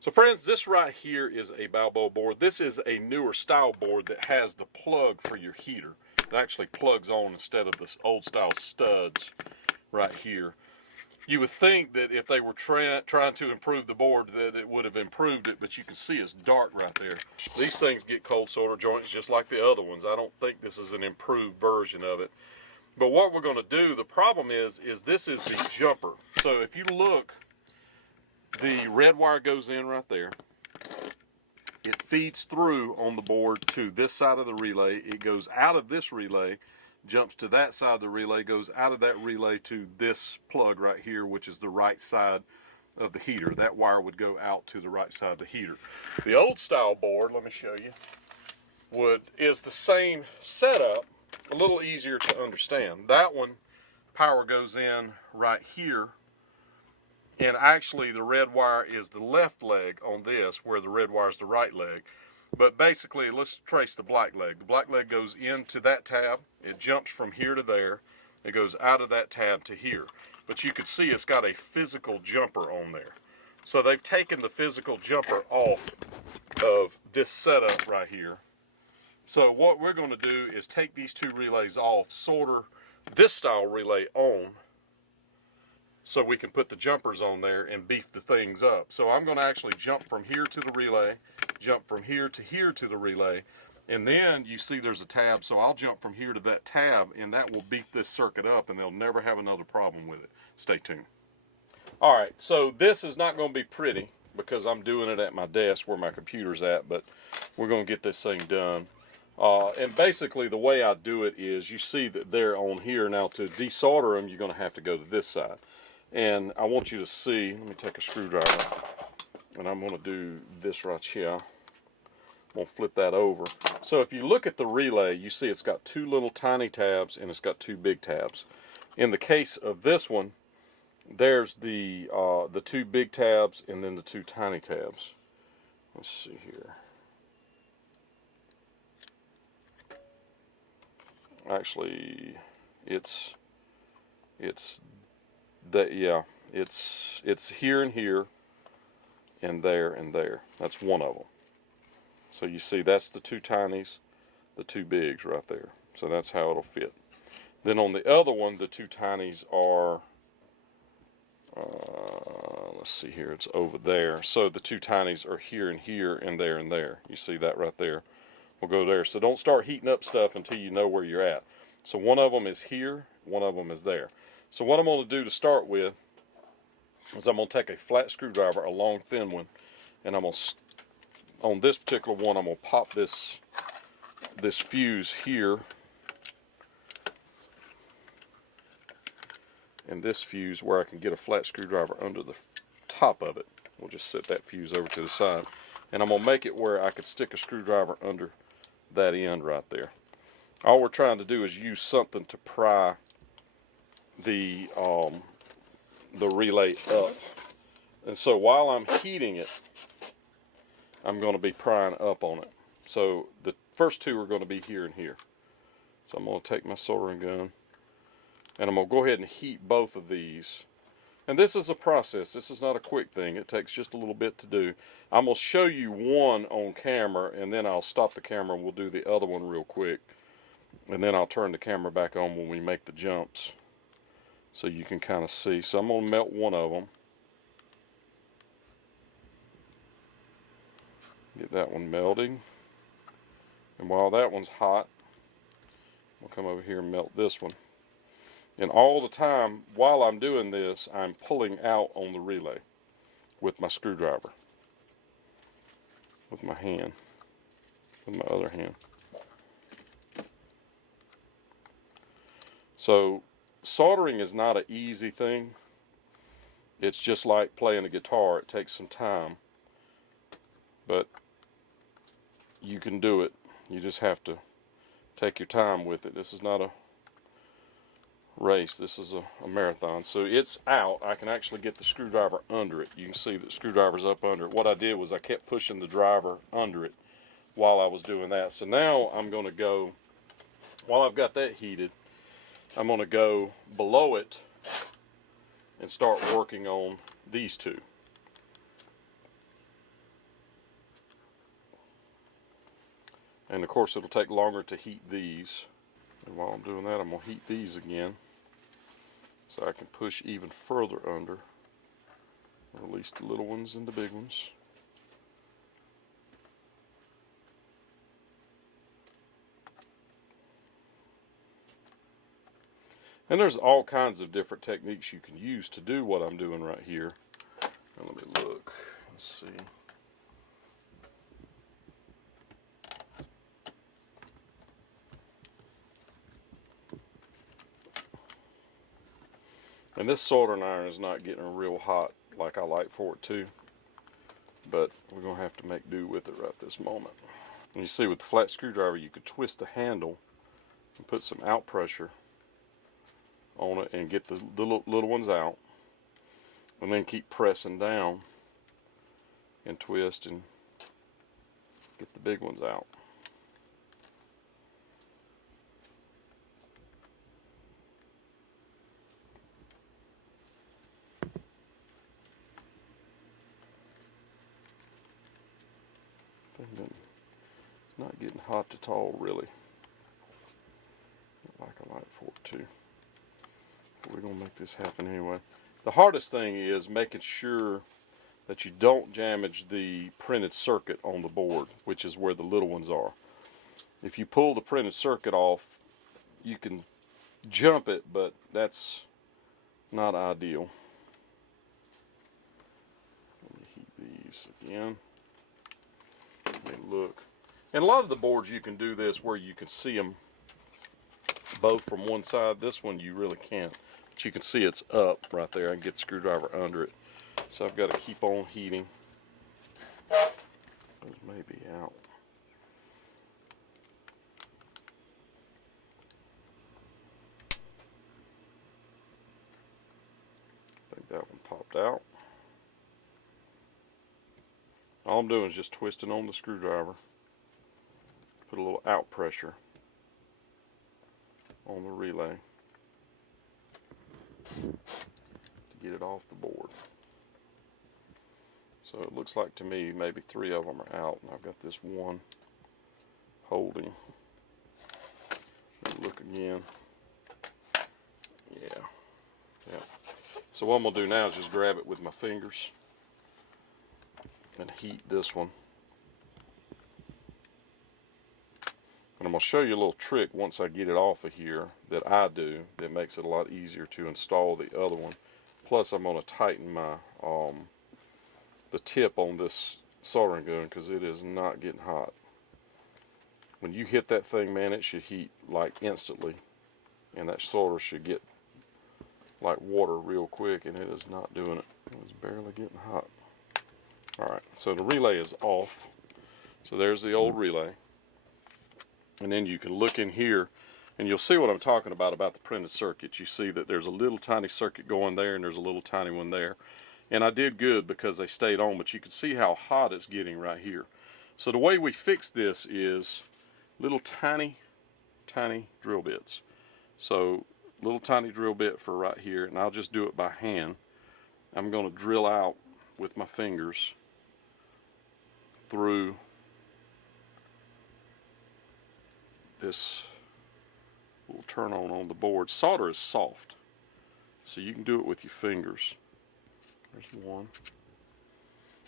So friends, this right here is a Balboa board. This is a newer style board that has the plug for your heater. It actually plugs on instead of the old style studs right here. You would think that if they were trying to improve the board that it would have improved it, but you can see it's dark right there. These things get cold solder joints just like the other ones. I don't think this is an improved version of it. But what we're going to do, the problem is this is the jumper. So if you look, the red wire goes in right there. It feeds through on the board to this side of the relay. It goes out of this relay, jumps to that side of the relay, goes out of that relay to this plug right here, which is the right side of the heater. That wire would go out to the right side of the heater. The old style board, let me show you, is the same setup, a little easier to understand. That one, power goes in right here. And actually the red wire is the left leg on this, where the red wire is the right leg. But basically, let's trace the black leg. The black leg goes into that tab. It jumps from here to there. It goes out of that tab to here. But you can see it's got a physical jumper on there. So they've taken the physical jumper off of this setup right here. So what we're going to do is take these two relays off, solder this style relay on, so we can put the jumpers on there and beef the things up. So I'm going to actually jump from here to the relay, jump from here to the relay, and then you see there's a tab, so I'll jump from here to that tab, and that will beef this circuit up, and they'll never have another problem with it. Stay tuned. All right, so this is not going to be pretty because I'm doing it at my desk where my computer's at, but we're going to get this thing done. And basically the way I do it is, you see that they're on here. Now to desolder them, you're going to have to go to this side. And I want you to see, let me take a screwdriver, and I'm going to do this right here. I'm going to flip that over. So if you look at the relay, you see it's got two little tiny tabs and it's got two big tabs. In the case of this one, there's the two big tabs and then the two tiny tabs. Let's see here. Actually, it's here and here and there and there. That's one of them. So you see that's the two tinies, the two bigs right there. So that's how it'll fit. Then on the other one, the two tinies are, let's see here, it's over there. So the two tinies are here and here and there and there. You see that right there? We'll go there. So don't start heating up stuff until you know where you're at. So one of them is here, one of them is there. So what I'm going to do to start with is I'm going to take a flat screwdriver, a long thin one, and I'm going to, on this particular one, I'm going to pop this fuse here, and this fuse where I can get a flat screwdriver under the top of it. We'll just set that fuse over to the side, and I'm going to make it where I could stick a screwdriver under that end right there. All we're trying to do is use something to pry the relay up. And so while I'm heating it, I'm going to be prying up on it. So the first two are going to be here and here. So I'm going to take my soldering gun and I'm going to go ahead and heat both of these. And this is a process. This is not a quick thing. It takes just a little bit to do. I'm going to show you one on camera, and then I'll stop the camera and we'll do the other one real quick. And then I'll turn the camera back on when we make the jumps, so you can kind of see. So I'm going to melt one of them. Get that one melting. And while that one's hot, I'll come over here and melt this one. And all the time, while I'm doing this, I'm pulling out on the relay with my screwdriver. With my hand. With my other hand. So soldering is not an easy thing. It's just like playing a guitar. It takes some time, but you can do it. You just have to take your time with it. This is not a race. This is a marathon. So it's out. I can actually get the screwdriver under it. You can see the screwdriver's up under it. What I did was I kept pushing the driver under it while I was doing that. So now I'm going to go, while I've got that heated, I'm going to go below it and start working on these two. And of course it'll take longer to heat these. And while I'm doing that, I'm going to heat these again so I can push even further under. Release the little ones and the big ones. And there's all kinds of different techniques you can use to do what I'm doing right here. And let me look. Let's see. And this soldering iron is not getting real hot like I like for it to. But we're going to have to make do with it right this moment. And you see with the flat screwdriver you could twist the handle and put some out pressure on it and get the little ones out, and then keep pressing down and twist and get the big ones out. It's not getting hot at all, really. Not like I like for it to. We're going to make this happen anyway. The hardest thing is making sure that you don't damage the printed circuit on the board, which is where the little ones are. If you pull the printed circuit off, you can jump it, but that's not ideal. Let me heat these again. Let me look. And a lot of the boards you can do this where you can see them both from one side. This one you really can't, but you can see it's up right there. I can get the screwdriver under it. So I've got to keep on heating. Those may be out. I think that one popped out. All I'm doing is just twisting on the screwdriver. Put a little out pressure on the relay to get it off the board. So it looks like to me maybe 3 of them are out, and I've got this one holding. Let me look again. Yeah. So what I'm going to do now is just grab it with my fingers and heat this one. And I'm going to show you a little trick once I get it off of here that I do that makes it a lot easier to install the other one. Plus I'm going to tighten my the tip on this soldering gun because it is not getting hot. When you hit that thing, man, it should heat like instantly, and that solder should get like water real quick, and it is not doing it. It's barely getting hot. Alright, so the relay is off. So there's the old relay. And then you can look in here and you'll see what I'm talking about the printed circuits. You see that there's a little tiny circuit going there and there's a little tiny one there. And I did good because they stayed on, but you can see how hot it's getting right here. So the way we fix this is little tiny drill bits. So little tiny drill bit for right here, and I'll just do it by hand. I'm going to drill out with my fingers through this little turn on the board. Solder is soft, so you can do it with your fingers. There's one.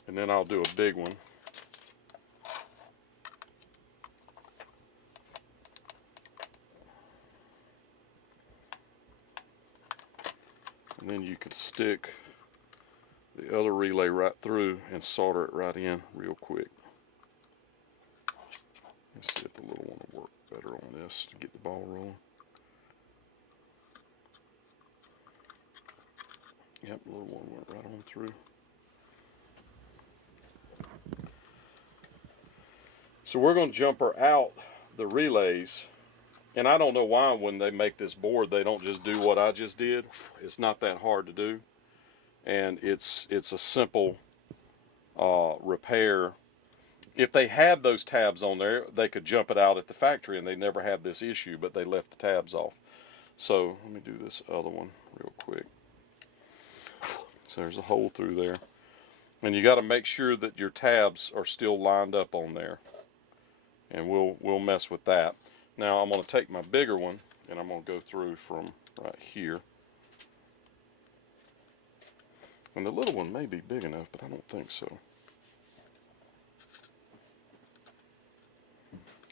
And then I'll do a big one. And then you can stick the other relay right through and solder it right in real quick. Let's see if the little one will work better on this to get the ball rolling. Yep, the little one went right on through. So we're going to jumper out the relays. And I don't know why when they make this board they don't just do what I just did. It's not that hard to do. And it's a simple repair. If they had those tabs on there, they could jump it out at the factory and they never had this issue, but they left the tabs off. So let me do this other one real quick. So there's a hole through there. And you got to make sure that your tabs are still lined up on there. and we'll mess with that. Now I'm going to take my bigger one, and I'm going to go through from right here. And the little one may be big enough, but I don't think so.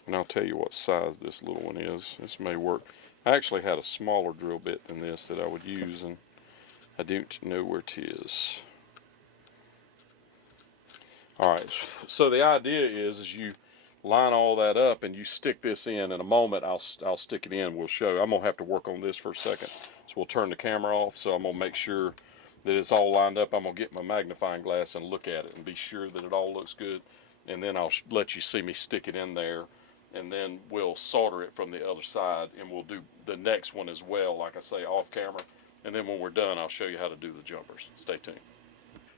And I'll tell you what size this little one is. This may work. I actually had a smaller drill bit than this that I would use, and I don't know where it is. Alright, so the idea is you line all that up and you stick this in. In a moment I'll stick it in. We'll show. I'm going to have to work on this for a second. So we'll turn the camera off. So I'm going to make sure that it's all lined up. I'm going to get my magnifying glass and look at it and be sure that it all looks good. And then I'll let you see me stick it in there. And then we'll solder it from the other side, and we'll do the next one as well, like I say, off camera. And then when we're done, I'll show you how to do the jumpers. Stay tuned.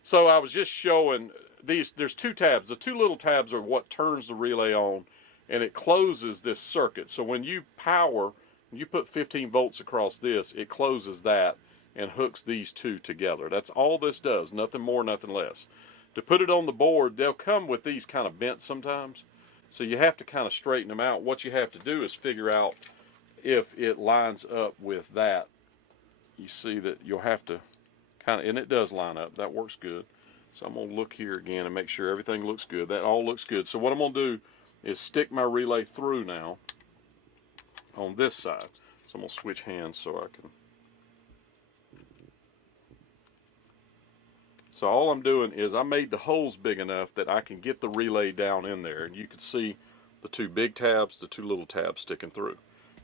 So I was just showing these. There's two tabs. The two little tabs are what turns the relay on, and it closes this circuit. So when you power, you put 15 volts across this, it closes that and hooks these two together. That's all this does, nothing more, nothing less. To put it on the board, they'll come with these kind of bent sometimes. So you have to kind of straighten them out. What you have to do is figure out if it lines up with that. You see that you'll have to kind of, and it does line up. That works good. So I'm going to look here again and make sure everything looks good. That all looks good. So what I'm going to do is stick my relay through now on this side. So I'm going to switch hands so I can. So all I'm doing is I made the holes big enough that I can get the relay down in there. And you can see the two big tabs, the two little tabs sticking through.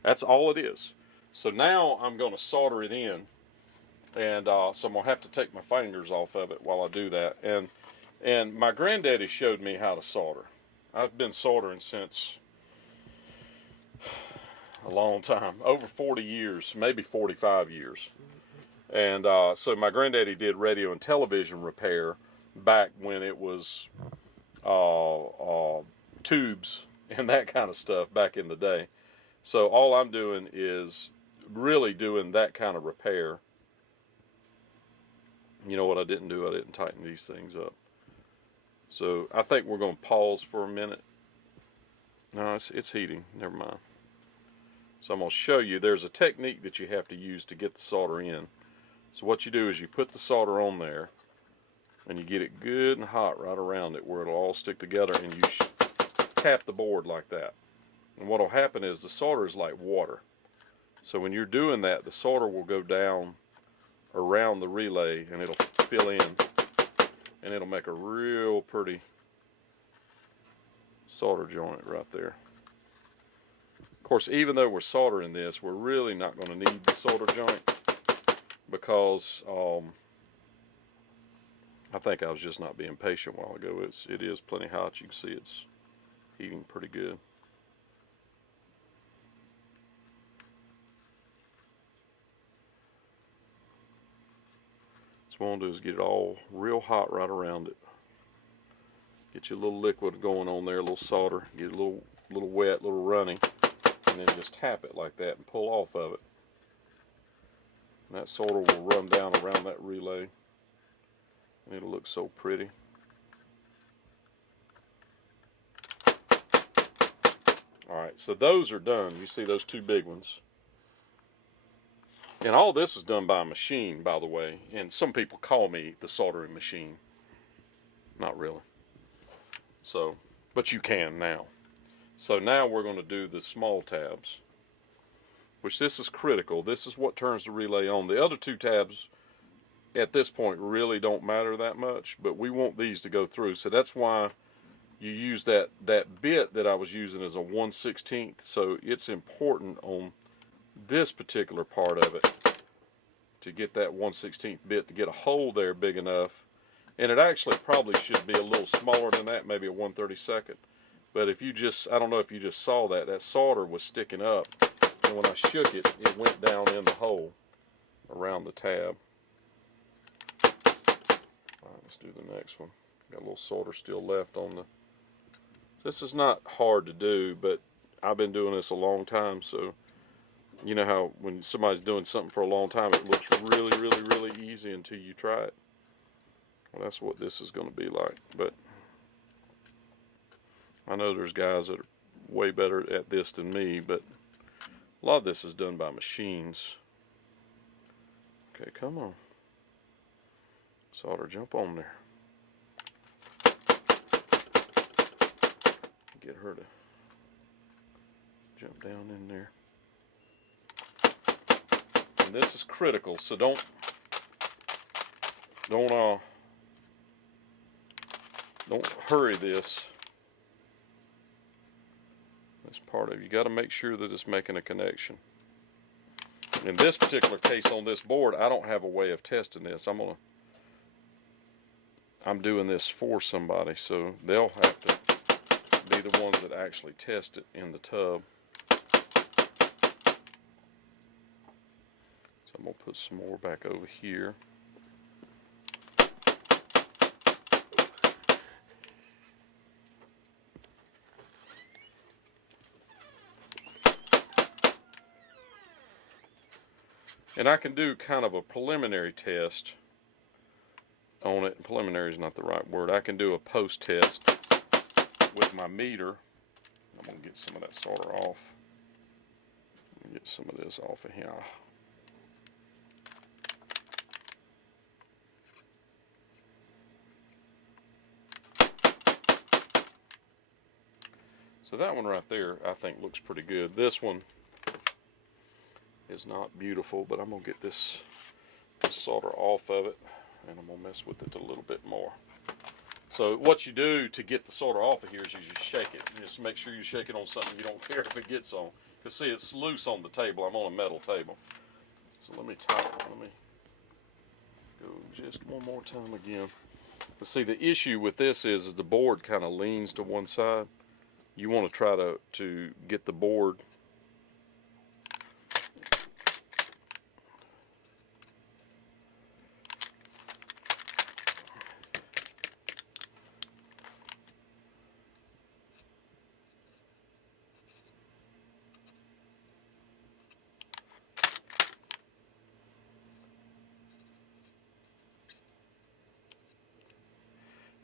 That's all it is. So now I'm going to solder it in. And so I'm going to have to take my fingers off of it while I do that. And my granddaddy showed me how to solder. I've been soldering since a long time, over 40 years, maybe 45 years. And so my granddaddy did radio and television repair back when it was tubes and that kind of stuff back in the day. So all I'm doing is really doing that kind of repair. You know what I didn't do? I didn't tighten these things up. So I think we're going to pause for a minute. No, it's heating. Never mind. So I'm going to show you. There's a technique that you have to use to get the solder in. So what you do is you put the solder on there, and you get it good and hot right around it where it'll all stick together, and you tap the board like that. And what will happen is the solder is like water. So when you're doing that, the solder will go down around the relay, and it'll fill in, and it'll make a real pretty solder joint right there. Of course, even though we're soldering this, we're really not going to need the solder joint, because I think I was just not being patient a while ago. It is plenty hot. You can see it's heating pretty good. So what I'm going to do is get it all real hot right around it. Get you a little liquid going on there, a little solder. Get it a little wet, a little runny, and then just tap it like that and pull off of it. And that solder will run down around that relay. And it'll look so pretty. Alright, so those are done. You see those two big ones. And all this is done by a machine, by the way. And some people call me the soldering machine. Not really. So, but you can now. So now we're going to do the small tabs, which this is critical. This is what turns the relay on. The other two tabs at this point really don't matter that much, but we want these to go through. So that's why you use that bit that I was using as a 1/16. So it's important on this particular part of it to get that 1/16 bit to get a hole there big enough. And it actually probably should be a little smaller than that, maybe a 1/32. But if you just, I don't know if you just saw that solder was sticking up. And when I shook it, it went down in the hole around the tab. Alright, let's do the next one. Got a little solder still left on the... This is not hard to do, but I've been doing this a long time, so you know how when somebody's doing something for a long time, it looks really, really, really easy until you try it. Well, that's what this is going to be like. But I know there's guys that way better at this than me, but a lot of this is done by machines. Okay, come on. Solder, jump on there. Get her to jump down in there. And this is critical, so don't hurry this. That's part of it. You got to make sure that it's making a connection. In this particular case on this board, I don't have a way of testing this. I'm doing this for somebody, so they'll have to be the ones that actually test it in the tub. So I'm going to put some more back over here. And I can do kind of a preliminary test on it. Preliminary is not the right word. I can do a post test with my meter. I'm going to get some of that solder off. Get some of this off of here. So that one right there, I think looks pretty good. This one is not beautiful, but I'm going to get this solder off of it, and I'm going to mess with it a little bit more. So what you do to get the solder off of here is you just shake it. You just make sure you shake it on something you don't care if it gets on. Because see, it's loose on the table. I'm on a metal table. So let me go just one more time again. But see, the issue with this is the board kind of leans to one side. You want to try to get the board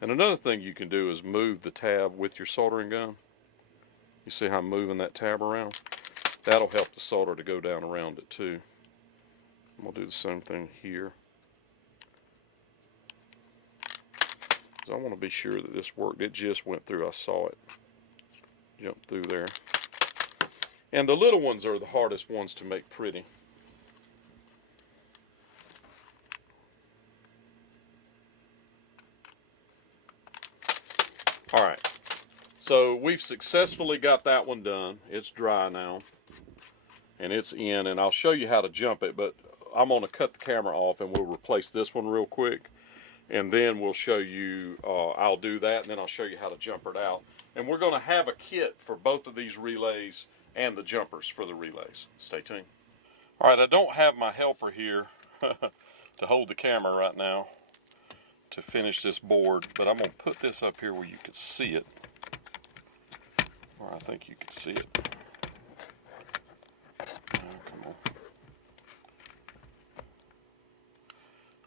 And another thing you can do is move the tab with your soldering gun. You see how I'm moving that tab around? That'll help the solder to go down around it too. I'm going to do the same thing here. So I want to be sure that this worked. It just went through. I saw it jump through there. And the little ones are the hardest ones to make pretty. Alright, so we've successfully got that one done. It's dry now, and it's in, and I'll show you how to jump it, but I'm going to cut the camera off and we'll replace this one real quick, and then we'll show you, I'll do that, and then I'll show you how to jumper it out. And we're going to have a kit for both of these relays and the jumpers for the relays. Stay tuned. Alright, I don't have my helper here to hold the camera right now to finish this board, but I'm going to put this up here where you can see it, or I think you can see it. Oh, come on.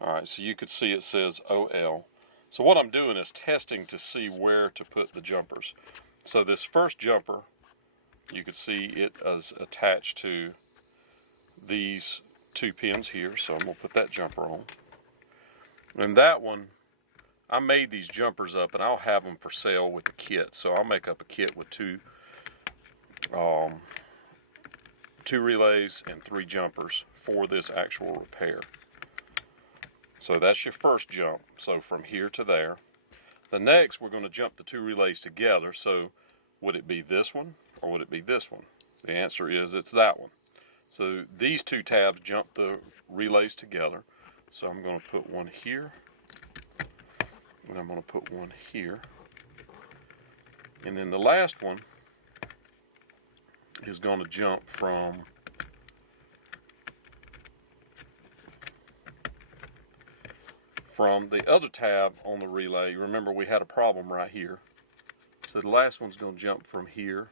Alright, so you can see it says OL. So what I'm doing is testing to see where to put the jumpers. So this first jumper, you can see it is attached to these two pins here, so I'm going to put that jumper on. And that one, I made these jumpers up, and I'll have them for sale with the kit. So I'll make up a kit with two relays and 3 jumpers for this actual repair. So that's your first jump. So from here to there. The next, we're going to jump the 2 relays together. So would it be this one or would it be this one? The answer is it's that one. So these 2 tabs jump the relays together. So I'm going to put one here. And I'm going to put one here. And then the last one is going to jump from the other tab on the relay. Remember, we had a problem right here. So the last one's going to jump from here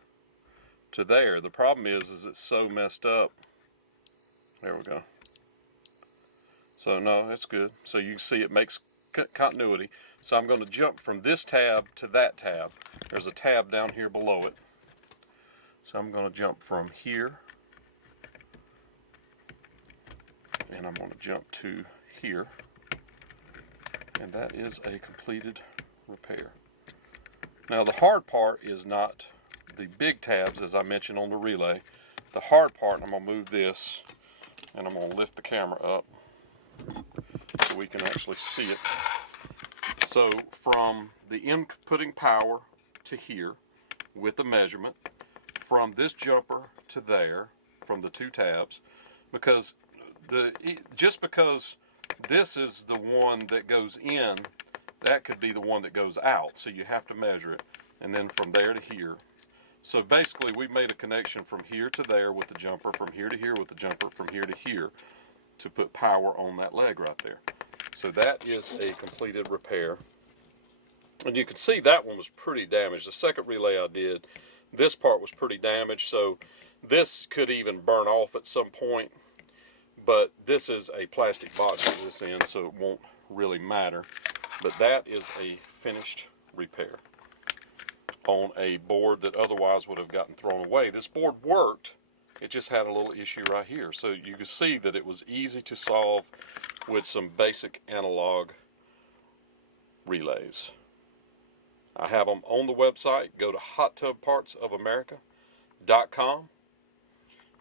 to there. The problem is it's so messed up. There we go. So no, it's good. So you can see it makes continuity. So I'm going to jump from this tab to that tab. There's a tab down here below it. So I'm going to jump from here, and I'm going to jump to here, and that is a completed repair. Now the hard part is not the big tabs, as I mentioned on the relay. The hard part, I'm going to move this, and I'm going to lift the camera up so we can actually see it. So from the inputting power to here with the measurement, from this jumper to there, from the two tabs, because just because this is the one that goes in, that could be the one that goes out, so you have to measure it, and then from there to here. So basically we made a connection from here to there with the jumper, from here to here with the jumper, from here to here, to put power on that leg right there. So that is a completed repair. And you can see that one was pretty damaged. The second relay I did, this part was pretty damaged, so this could even burn off at some point. But this is a plastic box with this in, so it won't really matter. But that is a finished repair on a board that otherwise would have gotten thrown away. This board worked, it just had a little issue right here. So you can see that it was easy to solve with some basic analog relays. I have them on the website. Go to hottubpartsofamerica.com.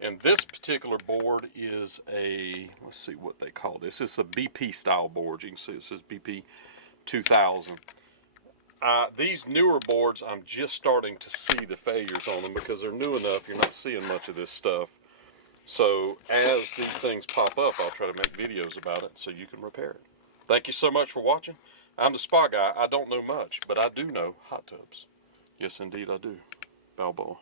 And this particular board is a, let's see what they call this. It's a BP style board. You can see it says BP 2000. These newer boards, I'm just starting to see the failures on them because they're new enough. You're not seeing much of this stuff. So as these things pop up, I'll try to make videos about it so you can repair it. Thank you so much for watching. I'm the spa guy. I don't know much, but I do know hot tubs. Yes, indeed I do. Balboa.